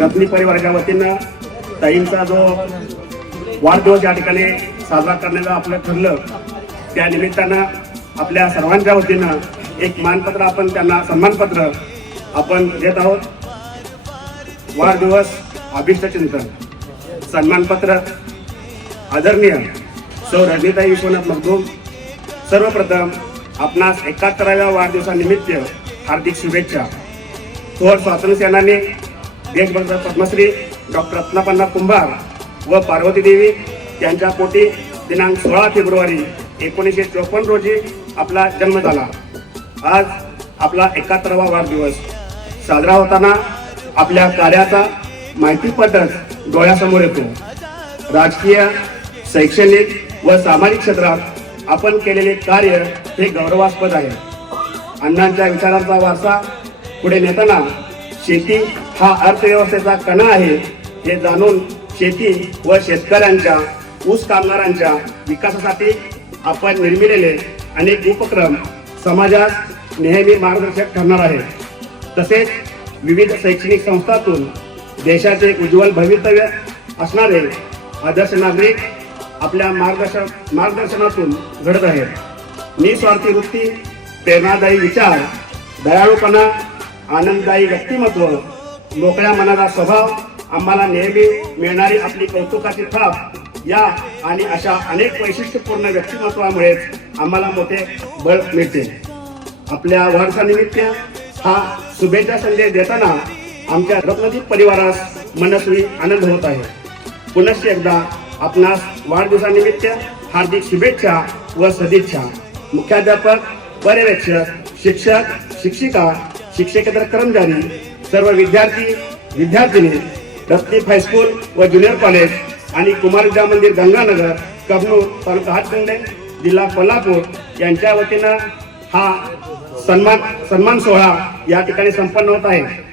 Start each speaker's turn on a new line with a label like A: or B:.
A: रत्नी परिवाराच्या वतीनं ताईंचा जो वाढदिवस या ठिकाणी साजरा करण्याचं आपलं ठरलं त्या निमित्तानं आपल्या सर्वांच्या वतीनं एक मानपत्र आपण त्यांना सन्मानपत्र आपण देत आहोत. वाढदिवस अभिष्टचिंतन सन्मानपत्र आदरणीय सौ रजनीताई विश्वनाथ मगदूम सर्वप्रथम आपणास एकाहत्तराव्या वाढदिवसानिमित्त हार्दिक शुभेच्छा. थोर स्वातंत्र्य सेनानी देशभक्त पद्मश्री डॉक्टर रत्नापन्ना कुंभार व पार्वती देवी यांच्या पोटी दिनांक सोळा फेब्रुवारी एकोणीसशे चोपन्न रोजी आपला जन्म झाला. आज आपला एकाहत्तरावा वाढदिवस साजरा होताना आपल्या कार्याचा माहितीपटच डोळ्यासमोर येतो. राजकीय शैक्षणिक व सामाजिक क्षेत्रात आपण केलेले कार्य हे गौरवास्पद आहे. अण्णांच्या विचारांचा वारसा पुढे नेताना शेती हा अर्थव्यवस्थेचा कणा आहे हे जाणून शेती व शेतकऱ्यांच्या ऊस कामगारांच्या विकासासाठी आपण निर्मिलेले अनेक उपक्रम समाजात नेहमी मार्गदर्शक ठरणार आहेत. तसेच विविध शैक्षणिक संस्थातून देशाचे उज्ज्वल भवितव्य असणारे आदर्श नागरिक आपल्या मार्गदर्शन मार्गदर्शनातून घडत आहेत. निस्वार्थी वृत्ती प्रेरणादायी विचार दयाळूपणा आनंददायी व्यक्तिमत्व मोकळ्या मनाचा स्वभाव आम्हाला नेहमी मिळणारी आपली कौतुकाची थाप या आणि अशा अनेक वैशिष्ट्यपूर्ण व्यक्तिमत्वामुळेच आम्हाला मोठे बळ मिळते. आपल्या वारसानिमित्त हा शुभेच्छा संदेश देताना आमच्या रत्नदीप परिवारास मनस्वी आनंद होत आहे. पुनश्च एकदा आपणास वाढदिवसानिमित्त हार्दिक शुभेच्छा व सदिच्छा. मुख्याध्यापक पर्यवेक्षक शिक्षक शिक्षिका शिक्षकेतर कर्मचारी सर्व विद्यार्थी विद्यार्थिनी रत्नीप हायस्कूल व ज्युनियर कॉलेज आणि कुमार विद्या मंदिर गंगानगर कबनूर तालुका हातकंडे जिल्हा कोल्हापूर यांच्या वतीनं हा सन्मान सन्मान सोहळा या ठिकाणी संपन्न होत आहे.